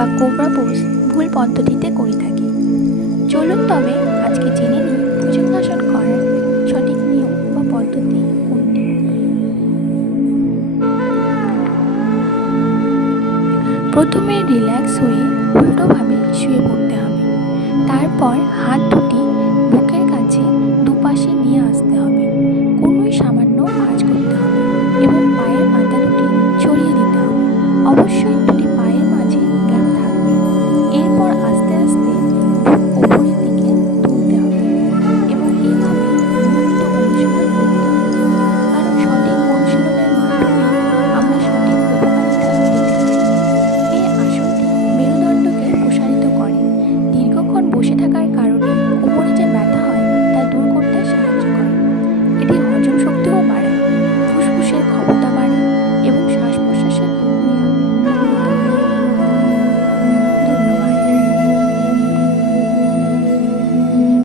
বা cobra pose ভুল পদ্ধতিতে করে থাকি। চলুন তবে আজকে জেনে নিই ভুজঙ্গাসন করার সঠিক নিয়ম বা পদ্ধতি কোনটি। প্রথমে রিল্যাক্স হয়ে উল্টোভাবে শুয়ে পড়তে হবে। তারপর হাত দুটি বুকের কাছে দুপাশে নিয়ে আসতে হবে। কোনোই সামান্য ভাঁজ করতে হবে।